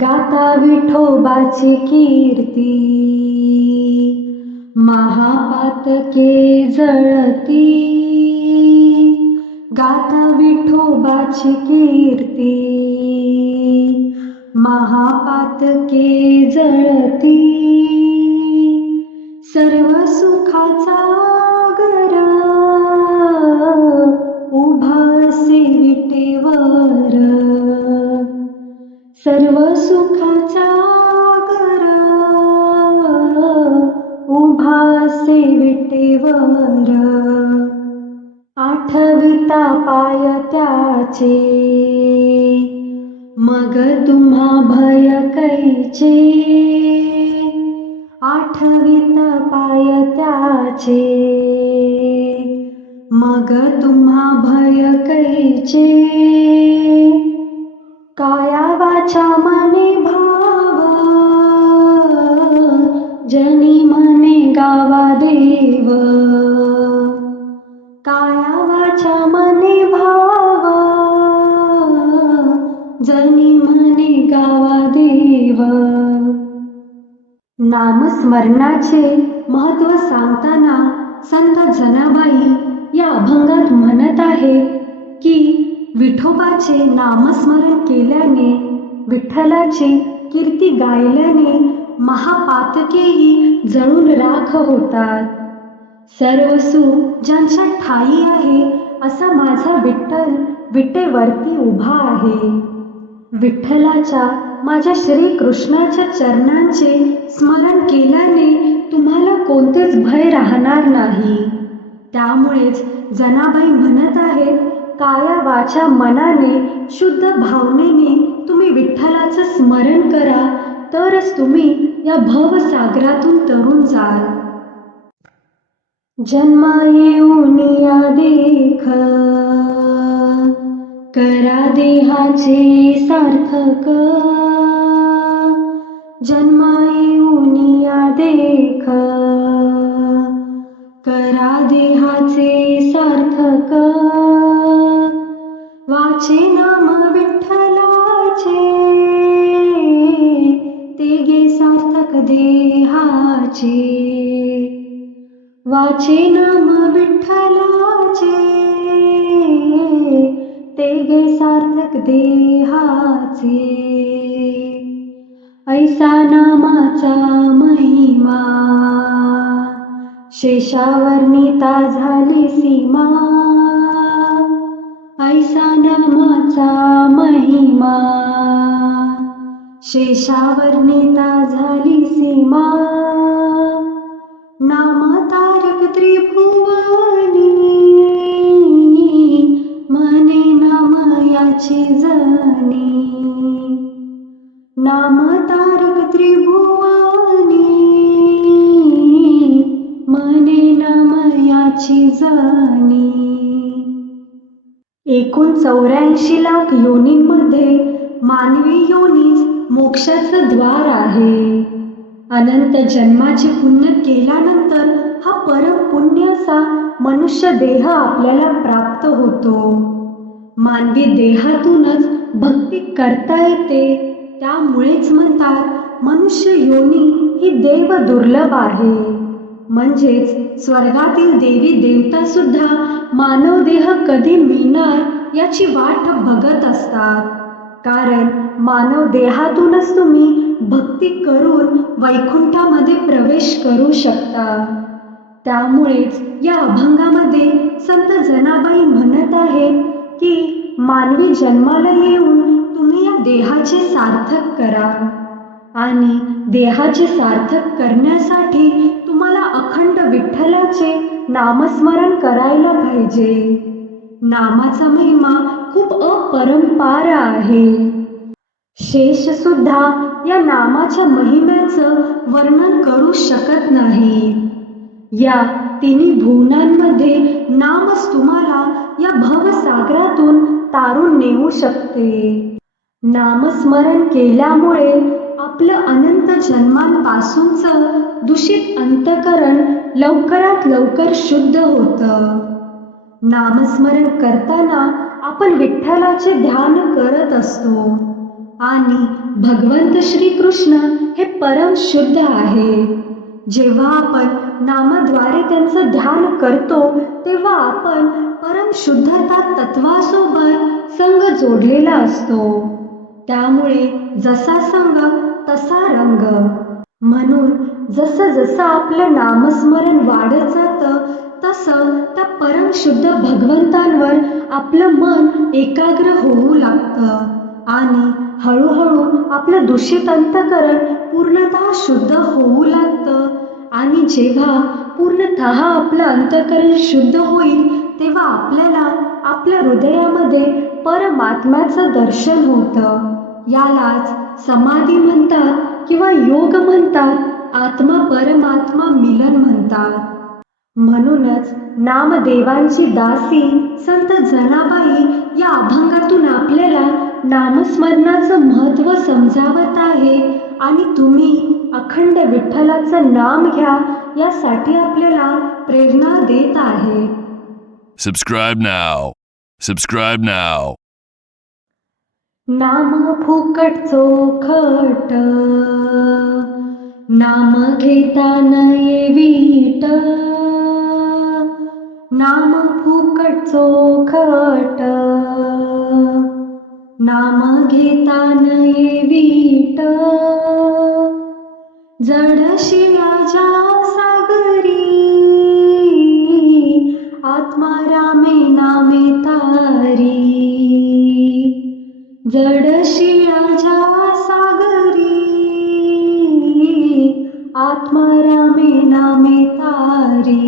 गाता विठोबाची कीर्ती. महापातके जळती. गाता विठोबाची कीर्ती. महापातके जळती. सर्व सुखाचा गरा उभा असे विटेवर. सर्व सुखाचा करा उभा असे विटेवर आठविता पाय त्याचे मग तुम्हा भय कैचे. आठविता पाय त्याचे मग तुम्हा भय कैचे. काया मने भाव जनी मने गावा देव. काया वाचा मने भाव जनी मने गावा देव. नामस्मरणाचे महत्त्व सांगताना संत जनाबाई या अभंगात म्हणत आहे की विठोबाचे नामस्मरण केल्याने विठ्ठलाची कीर्ती गायल्याने महापातकेही जळून राख होतात. सर्व सुख ज्यांच्या ठाई आहे असा माझा विठ्ठल विटेवरती उभा आहे. विठ्ठलाच्या माझ्या श्रीकृष्णाच्या चरणांचे स्मरण केल्याने तुम्हाला कोणतेच भय राहणार नाही. त्यामुळेच जनाबाई म्हणत आहेत काया वाचा मनाने शुद्ध भावनेने तुम्ही विठ्ठलाचं स्मरण करा तरच तुम्ही या भवसागरातून तरुण जाल. जन्मा येऊन या देख. करा देहाचे सार्थक. जन्मा येऊन या देख. करा देहाचे सार्थक. वाचे नाम विठ्ठल देहाचे गे सार्थक देहाचे. वाचे नाम विठ्ठलाचे तेगे सार्थक देहाचे. ऐसा नामाचा महिमा शेषावर्णिता झाली सीमा. ऐसा नामाचा महिमा. शेषावर नेता झाली सीमा. नामा तारक त्रिभुवनी. मने नाम याची जनी. नाम तारक त्रिभुवनी. मने नाम याची जणी एकूण चौऱ्याऐंशी लाख योनींमध्ये मानवी योनीच मोक्षाचं द्वार आहे. अनंत जन्माचे पुण्य केल्यानंतर हा परम पुण्य असा मनुष्य देह आपल्याला प्राप्त होतो. मानवी देहातूनच भक्ती करता येते त्यामुळेच म्हणतात मनुष्य योनी ही देव दुर्लभ आहे. म्हणजेच स्वर्गातील देवी देवता सुद्धा मानव देह कधी मिळणार याची वाट बघत असतात. कारण मानव देहातूनच तुम्ही भक्ती करून वैकुंठामध्ये प्रवेश करू शकता. त्यामुळेच या अभंगामध्ये संत जनाबाई म्हणत आहेत की मानवी जन्माला येऊन तुम्ही या देहाचे सार्थक करा. आणि देहाचे सार्थक करण्यासाठी अखंड विठ्ठलाचे नामस्मरण करायला पाहिजे. नामाचा महिमा खूप अपरंपार आहे. शेष सुद्धा या नामाच्या महिम्याचं वर्णन करू शकत नाही. या तिन्ही भुवनांमध्ये नामच तुम्हाला या भवसागरातून तारून नेऊ शकते. नामस्मरण केल्यामुळे आपलं अनंत जन्मांपासूनचं दूषित अंतकरण लवकरात लवकर शुद्ध होतं. नामस्मरण करताना आपण विठ्ठलाचे ध्यान करत असतो. आणि भगवंत श्रीकृष्ण हे परम शुद्ध आहे. जेव्हा आपण नामाद्वारे त्यांचं ध्यान करतो तेव्हा आपण परम शुद्धता तत्वासोबत संघ जोडलेला असतो. त्यामुळे जसा संघ तसा रंग. म्हणून जसं जसं आपलं नामस्मरण वाढत जातं तसं त्या परमशुद्ध भगवंतांवर आपलं मन एकाग्र होऊ लागतं. आणि हळूहळू आपलं दूषित अंतकरण पूर्णतः शुद्ध होऊ लागतं. आणि जेव्हा पूर्णतः आपलं अंतकरण शुद्ध होईल तेव्हा आपल्याला आपल्या हृदयामध्ये परमात्म्याचं दर्शन होतं. यालाच समाधी म्हणतात किंवा योग म्हणतात. आत्मा परमात्मा मिलन म्हणतात म्हणूनच नामदेवांची दासी संत जनाबाई या अभंगातून आपल्याला नामस्मरणाचं महत्त्व समजावत आहे आणि तुम्ही अखंड विठ्ठलाचं नाम घ्या यासाठी आपल्याला प्रेरणा देत आहे Subscribe now. Subscribe now. नाम फुकट चोखट नाम घेता नये वीट. नाम फुकट चोखट. नाम घेता नये वीट. जडशियाच्या सागरी. आत्मा रामे नामे तारी. जडशियाच्या आत्मा रामे नामे तारी।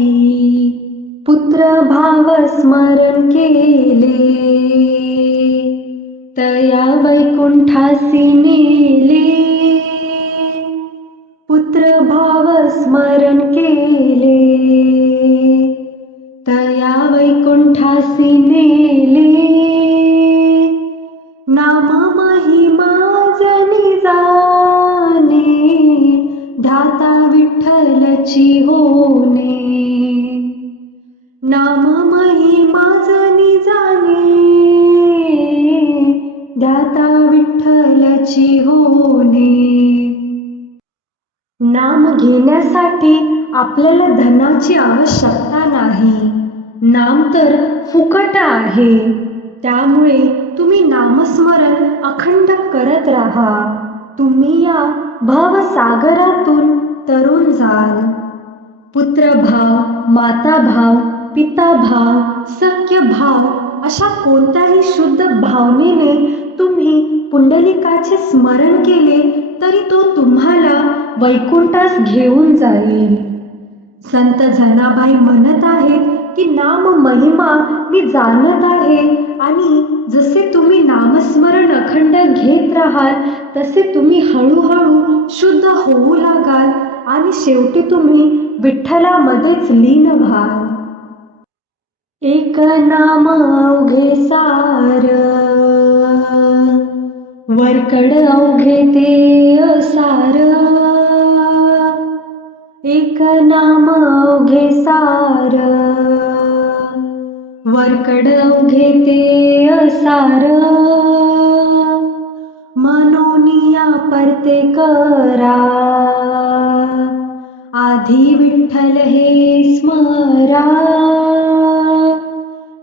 पुत्र भाव स्मरण केले तया वैकुंठासी नेले पुत्र भाव स्मरण केले तया वैकुंठासी नेले नाम त्याची होणे. नाम महिमा जनी जाणे ध्याता विठ्ठलची होणे. नाम घेण्यासाठी आपल्याला धनाची आवश्यकता नाही. नाम तर फुकट आहे. त्यामुळे तुम्ही नामस्मरण अखंड करत राहा. तुम्ही या भवसागरातून तरुण जाल पुत्रभाव माताभाव पिताभाव सख्य भाव अशा कोणत्याही शुद्ध भावनेने तुम्ही पुंडलिकाचे स्मरण केले तरी तो तुम्हाला वैकुंठास घेऊन जाईल. संत जनाबाई म्हणत आहेत की नाम महिमा मी जाणत आहे आणि जसे तुम्ही नामस्मरण अखंड घेत राहाल तसे तुम्ही हळूहळू शुद्ध होऊ लागाल. आणि शेवटी तुम्ही विठ्ठलामध्येच लीन व्हाल एक नाम अवघे सार. वरकड अवघे ते असार. एक नाम अवघे सार. वरकड अवघे ते असार. मनोनिया परते करा. आधी विठ्ठल हे स्मरा.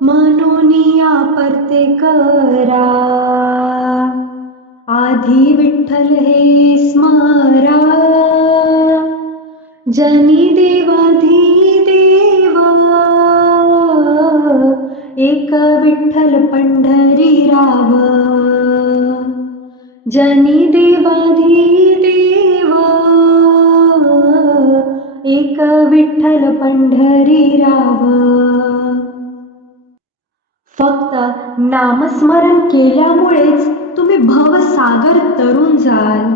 मनोनिया परते करा. आधी विठ्ठल हे स्मरा. जनी देवाधी देवा. एक विठ्ठल पंढरी राव. जनी देवाधी देवा. एक विठ्ठल पंढरी राव फक्त नामस्मरण केल्यामुळेच तुम्ही भवसागर तरुण जाल.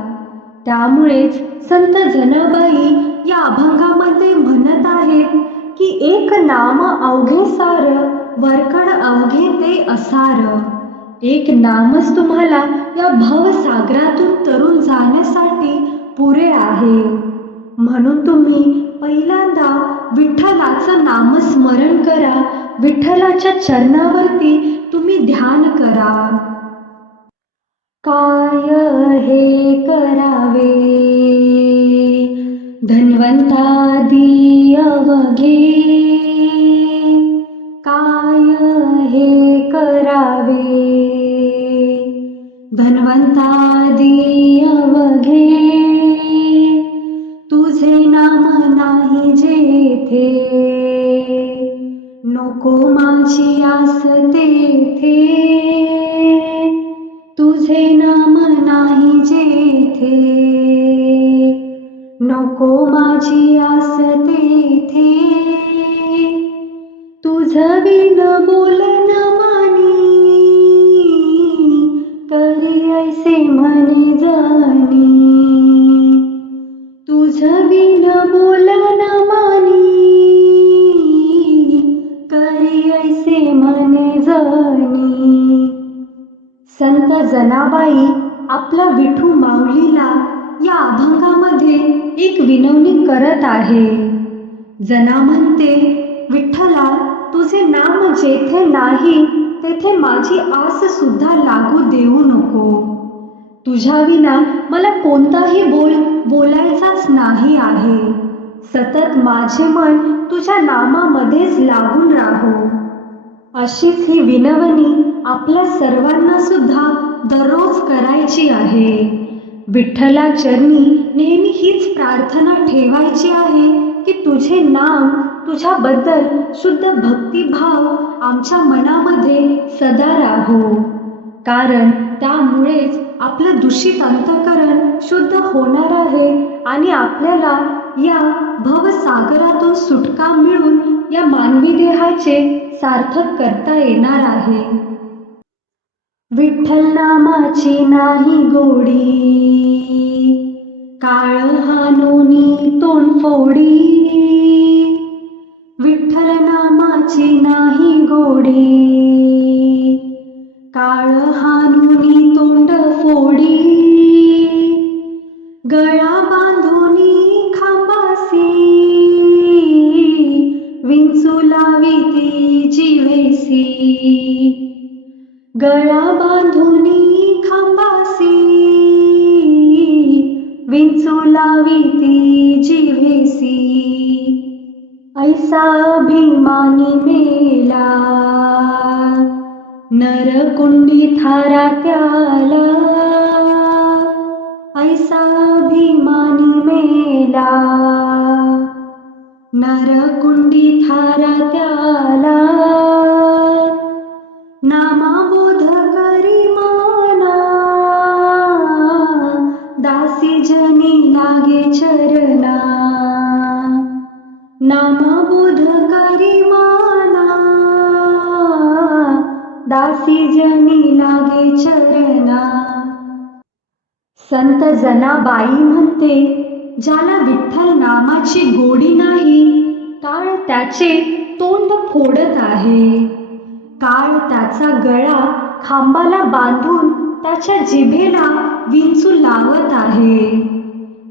त्यामुळेच संत जनाबाई या अभंगामध्ये म्हणत आहेत की एक नाम अवघे सार वरकड अवघे ते असार. एक नामच तुम्हाला या भवसागरातून तरुण जाण्यासाठी पुरे आहे. म्हणून तुम्ही पहिल्यांदा विठ्ठलाचं नामस्मरण करा. विठ्ठलाच्या चरणावरती तुम्ही ध्यान करा. काय हे करावे? धन्वंतादी अवघे काय हे करावे? धन्वंतादी अवघे जेथे नको माझी आस तेथे. तुझे नाम नाही जेथे. नको माझी आस तेथे. तुझ बिन न मानी. करी ऐसे म्हणे जाणी जनाबाई आपला विठू माऊलीला या अभंगामध्ये एक विनवणी करत आहे. जना म्हणते विठ्ठला तुझे नाम जेथे नाही तेथे माझी आस सुद्धा लागू देऊ नको. तुझ्या विना मला कोणताही बोल बोलायचाच नाही आहे. सतत माझे मन तुझ्या नामामध्येच लागून राहो. अशीच ही विनवणी आपल्या सर्वांना सुद्धा दररोज करायची आहे. विठ्ठला चरणी नेहमी हीच प्रार्थना ठेवायची आहे की तुझे नाम तुझ्याबद्दल शुद्ध भक्तिभाव आमच्या मनामध्ये सदा राहो. कारण त्यामुळेच आपलं दूषित अंतकरण शुद्ध होणार आहे आणि आपल्याला या भवसागरातून सुटका मिळून या मानवी देहाचे सार्थक करता येणार आहे. विठ्ठल नामाची नाही गोडी. काळ हानोनी तोंडफोडी विठ्ठल नामाची नाही गोडी. काळ हानोनी तोंड फोडी. गळा बांधोनी खांबासी. विंचू लावी ती जिवेसी. गळा बांधुनी खांबासी विंचू लावी ती जिवेसी. ऐसा अभिमानी मेला नरकुंडी थारा त्याला. ऐसा अभिमानी मेला नरकुंडी थारा त्याला. नामा लागे चरणा नामबोध करी माना दासी जनी लागे चरणा संत जनाबाई म्हणते ज्याला विठ्ठल नामाची गोडी नाही काळ त्याचे तोंड फोडत आहे काळ त्याचा गळा खांबाला बांधून त्याच्या जिभेला विंचू लावत आहे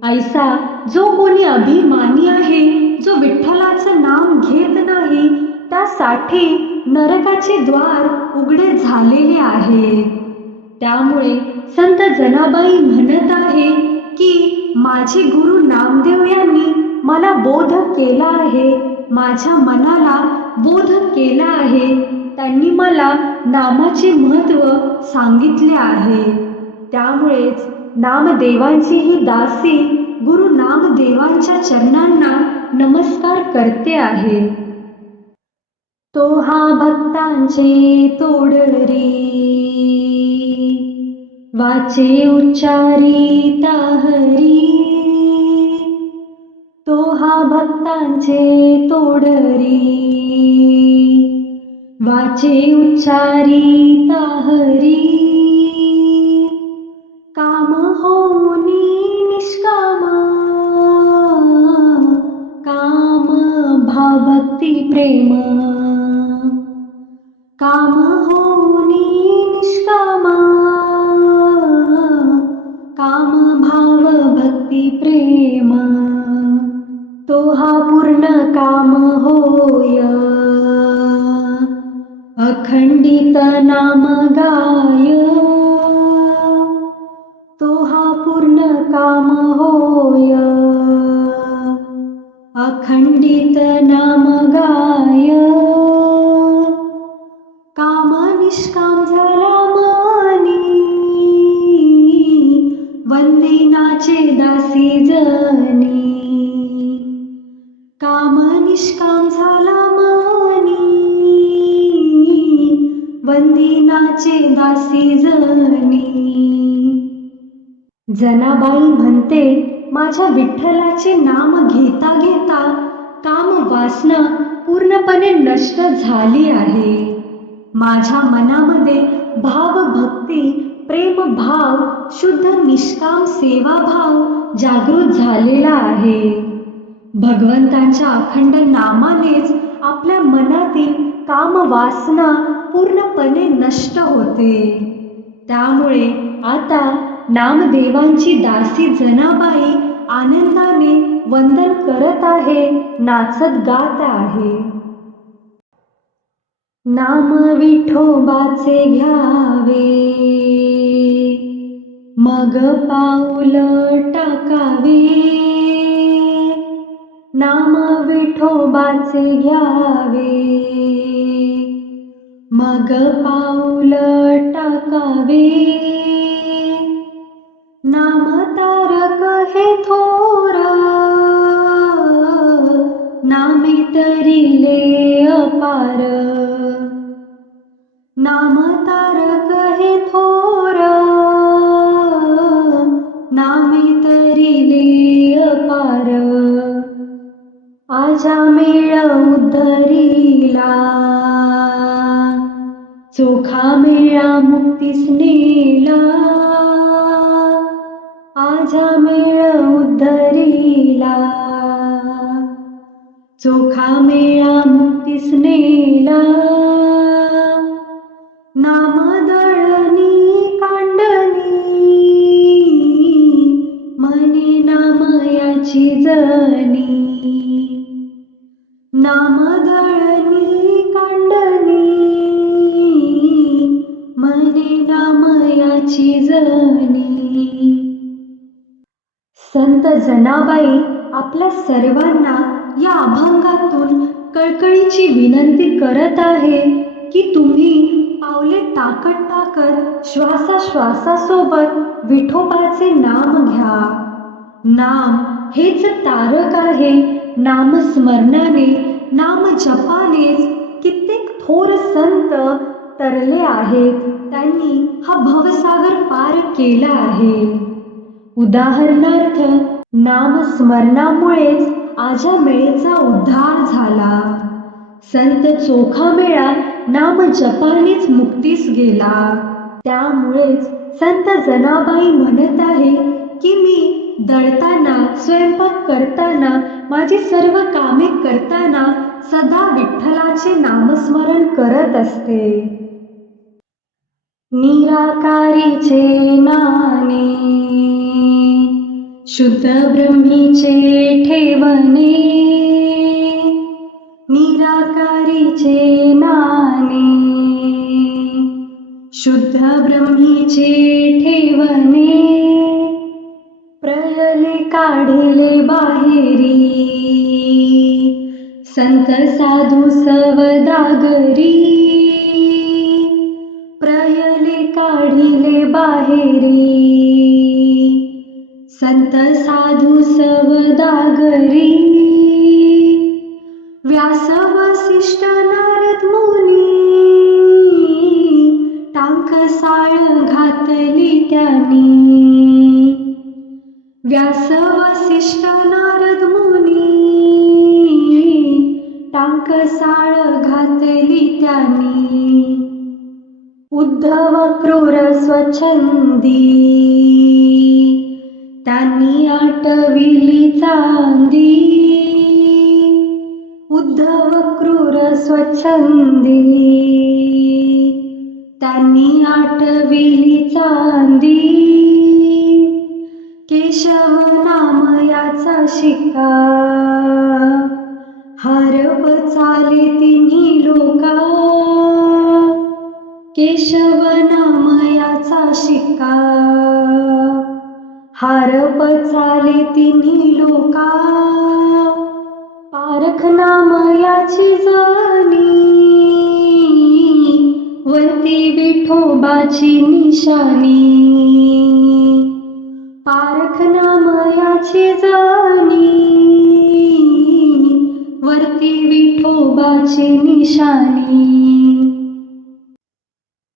ऐसा जो कोणी अभिमानी आहे जो विठ्ठलाचं नाम घेत नाही त्यासाठी नरकाचे द्वार उघडे झालेले आहे. त्यामुळे संत जनाबाई म्हणत आहे की माझे गुरु नामदेव यांनी मला बोध केला आहे माझ्या मनाला बोध केला आहे त्यांनी मला नामाचे महत्त्व सांगितले आहे. त्यामुळेच नामदेवांची ही दासी गुरु नामदेवांच्या चरणांना नमस्कार करते आहे. तो हा भक्तांचे तोडरी वाचे उच्चारी ताहरी तो हा भक्तांचे तोडरी वाचे उच्चारी ताहरी भावभक्ती प्रेम जनाबाई म्हणते माझ्या विठ्ठलाचे नाम घेता घेता काम वासना पूर्णपणे नष्ट झाली आहे. माझ्या मनामध्ये भाव भक्ती प्रेम भाव शुद्ध निष्काम सेवा भाव जागृत झालेला आहे. भगवंतांच्या अखंड नामानेच आपल्या मनातील काम वासना पूर्णपणे नष्ट होते. त्यामुळे आता नामदेवांची दासी जनाबाई आनंदाने वंदन करत आहे नाचत गात आहे. नाम विठोबाचे घ्यावे. मग पाऊल टाकावे. नाम विठोबाचे घ्यावे. मग पाऊल टाकावे. नाम तारक हे थोर नामे तरिले अपार. नाम तारक हे थोर नामे तरिले अपार. आजा मेळ उद्धरीला चोखा मेळा मुक्तीस नेला. आजा मेळ उद्धरीला चोखा मेळा मुक्तीस नेला. नामदळणी कांडनी मने नामयाची जणी संत आपल्या सर्वांना या अभंगातून कळकळीची विनंती करत आहे की तुम्ही पावले टाकत टाकत श्वासाश्वासासोबत विठोबाचे नाम घ्या. नाम हेच तारक आहे. नामस्मरणाने नाम जपानेच कित्येक थोर संत तरले आहेत. त्यांनी हा भवसागर पार केला आहे. उदाहरणार्थ नामस्मरणामुळेच आजा मेळेचा उद्धार झाला. संत चोखा मेळा नाम जपानेच मुक्तीस गेला. त्यामुळेच संत जनाबाई म्हणत आहे की मी दळताना स्वयंपाक करताना माझी सर्व कामे करताना सदा विठ्ठलाचे नामस्मरण करत असते. निराकारीचे नाने शुद्ध ब्रह्मीचे ठेवणे निराकारीचे नाने शुद्ध ब्रह्मीचे ठेवणे प्रयले काढिले बाहेरी. संत साधू सवदागरी प्रयले काढिले बाहेरी. संत साधू सवदागरी. व्यास वसिष्ठ नारद मुनी. टांक साळ घातली त्यांनी. व्यास वसिष्ठ नारद मुनी. टांक साळ घातली त्यांनी. उद्धव क्रूर स्वच्छंदी. त्यांनी आटविली चांदी. उद्धव क्रूर स्वच्छंदी. त्यांनी आटविली चांदी. केशव नाम याचा शिक्का हरप चाले तिन्ही लोका केशव नाम याचा शिक्का हारप चाले तिन्ही लोका. पारख नामयाची जाणी वरती विठोबाची निशाणी. पारख नामयाची जाणी वरती विठोबाची निशाणी.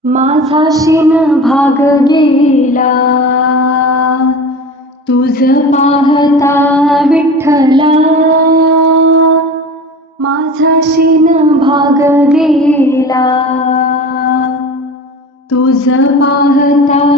माझा शिन भाग गेला. तुझ पाहता विठ्ठला माझा शिन भाग गेला. तुझ पाहता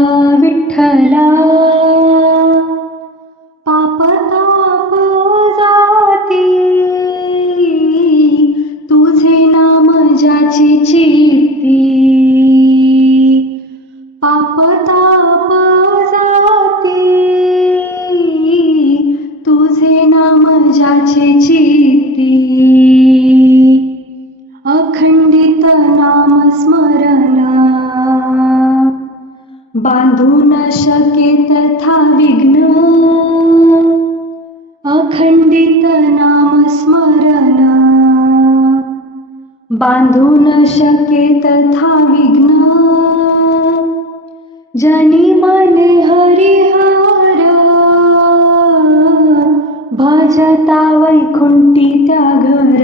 भजता वैकुंठी त्या घर.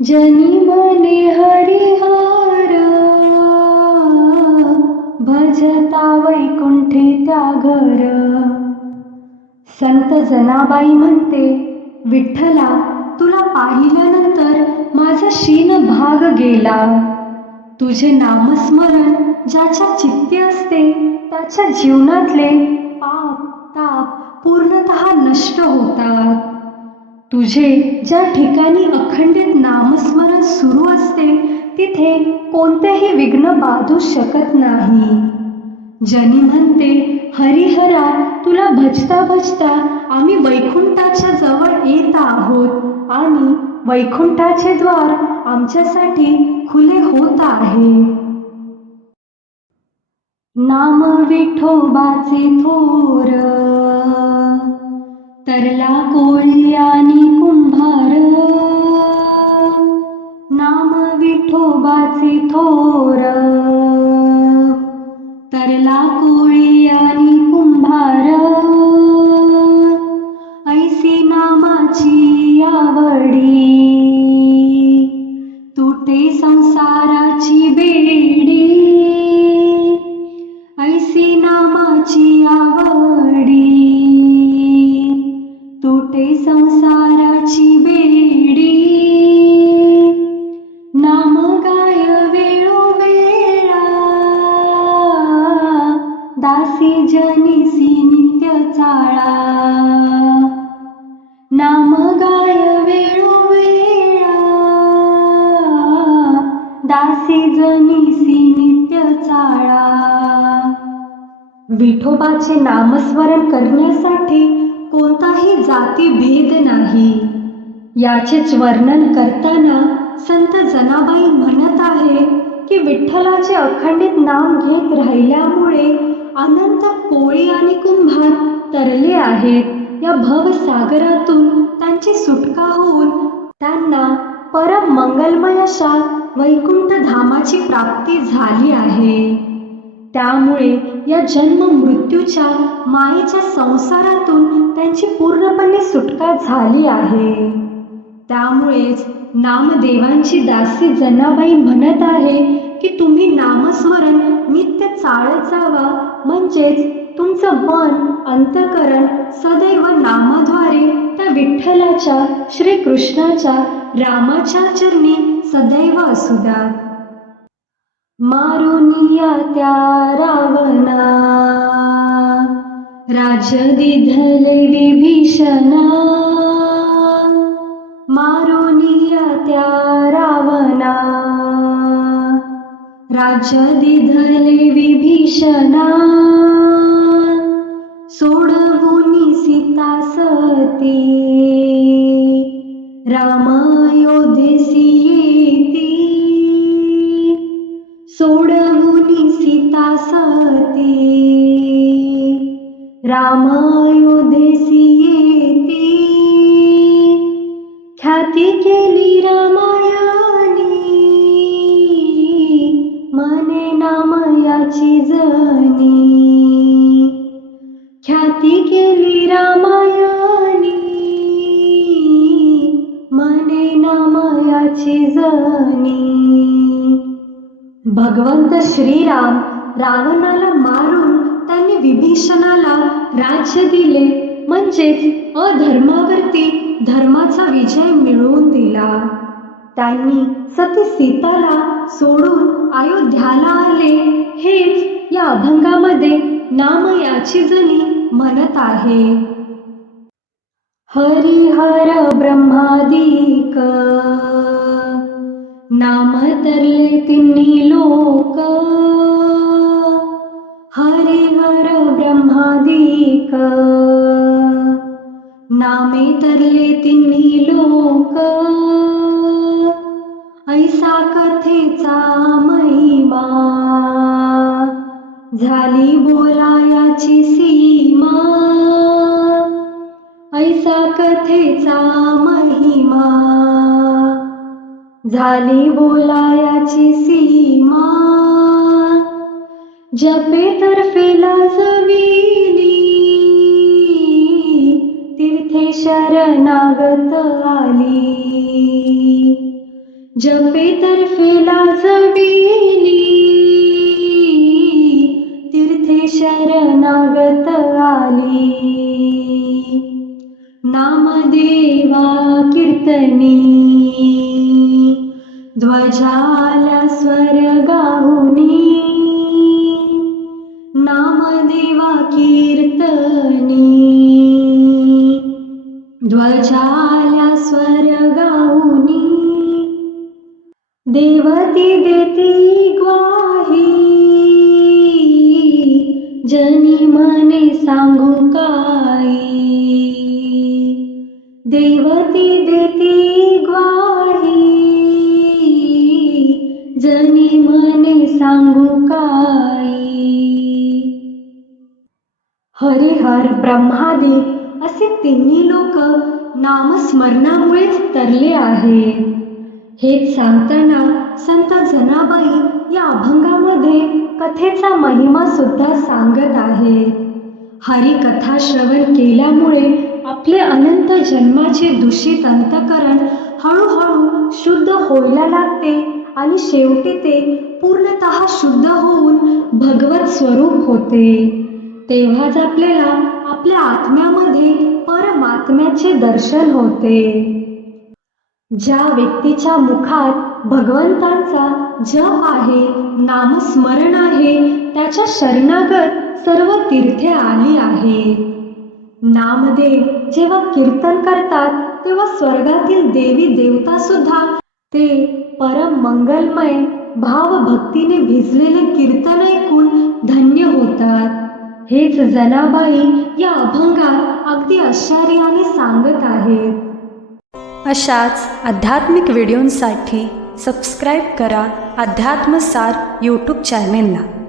जनी मने हरिहर भजता वैकुंठी त्या घर. संत जनाबाई म्हणते विठ्ठला तुला पाहिल्यानंतर माझा शीन भाग गेला. तुझे नामस्मरण ज्याच्या चित्ती असते त्याच्या जीवनातले पाप ताप पूर्णतः नष्ट होतात. तुझे ज्या ठिकाणी अखंडित नामस्मरण सुरू असते तिथे कोणतेही विघ्न बाधू शकत नाही. जनी म्हणते हरिहरा तुला भजता भजता आम्ही वैकुंठाच्या जवळ येत आहोत आणि वैकुंठाचे द्वार आमच्यासाठी खुले होत आहे. नाम विठोबाचे थोर तरला कोळी आणि कुंभार. नाम विठोबाचे थोर. तरला विठोबाचे नामस्मरण करण्यासाठी कोणताही जाती भेद नाही. याचेच वर्णन करताना संत जनाबाई म्हणत आहे की विठ्ठलाचे अखंडित नाम घेत राहिल्यामुळे अनंत कोळी आणि कुंभार तरले आहेत. या भवसागरातून त्यांची सुटका होऊन त्यांना परम मंगलमय अशा वैकुंठ धामाची प्राप्ती झाली आहे. त्यामुळे या जन्म मृत्यूच्या मायेच्या संसारातून त्यांची पूर्णपणे सुटका झाली आहे. त्यामुळेच नामदेवांची दासी जनाबाई म्हणत आहे की तुम्ही नामस्मरण नित्य चाळत जावा म्हणजेच तुमचं मन अंतकरण सदैव नामाद्वारे त्या विठ्ठलाच्या श्रीकृष्णाच्या रामाच्या चरणी सदैव असू द्या. मारुनिया त्या रावणा. राज्य दिधले विभीषणा. मारुनिया त्या रावणा. राज्य दिधले विभीषणा. सोडवुनी सीता सती. राम अयोध्येसी सोडवुनी सीता सती। रामायोधेसी येते ख्याती केली रामायानी मने नामयाची जनी ख्याती केली रामायणी। मने नामयाची जनी भगवंत श्रीराम रावणाला मारून त्यांनी विभीषणाला राज्य दिले. म्हणजेच अधर्मावरती धर्माचा विजय मिळवून दिला. त्यांनी सती सीताला सोडून अयोध्याला आले. हेच या अभंगामध्ये नामयाची जणी म्हणत आहे. हरिहर ब्रह्मादिक नाम तरले तिन्ही लोक. हरे हर ब्रह्मादिक नामे तरले तिन्ही लोक. ऐसा कथेचा महिमा. झाली बोलायाची सीमा. ऐसा कथेचा महिमा. झाली बोलायाची सीमा. जपे तर्फे लाजविली तीर्थे शरणागत आली. जपे तर्फे लाजविली तीर्थे शरणागत आली. नामदेवा कीर्तनी. ध्वजाला आहे. हेच सांगताना संत जनाबाई या अभंगामध्ये कथेचा महिमा सुद्धा सांगत आहेत. हरिकथा श्रवण केल्यामुळे आपले अनंत जन्माचे दूषित अंतकरण हळूहळू शुद्ध व्हायला लागते आणि शेवटी ते पूर्णतः शुद्ध होऊन भगवत स्वरूप होते. तेव्हाच आपल्याला आपल्या आत्म्यामध्ये परमात्म्याचे दर्शन होते. ज्या व्यक्तीच्या मुखात भगवंतांचा जप आहे नामस्मरण आहे त्याच्या शरणागत सर्व तीर्थे आली आहेत. नामदेव जेव्हा कीर्तन करतात तेव्हा स्वर्गातील देवी देवता सुद्धा ते परम मंगलमय भावभक्तीने भिजलेले कीर्तन ऐकून धन्य होतात. हेच जनाबाई या अभंगात अगदी आश्चर्याने सांगत आहेत. अशाच आध्यात्मिक व्हिडिओंसाठी सबस्क्राईब करा अध्यात्मसार यूट्यूब चॅनेलला.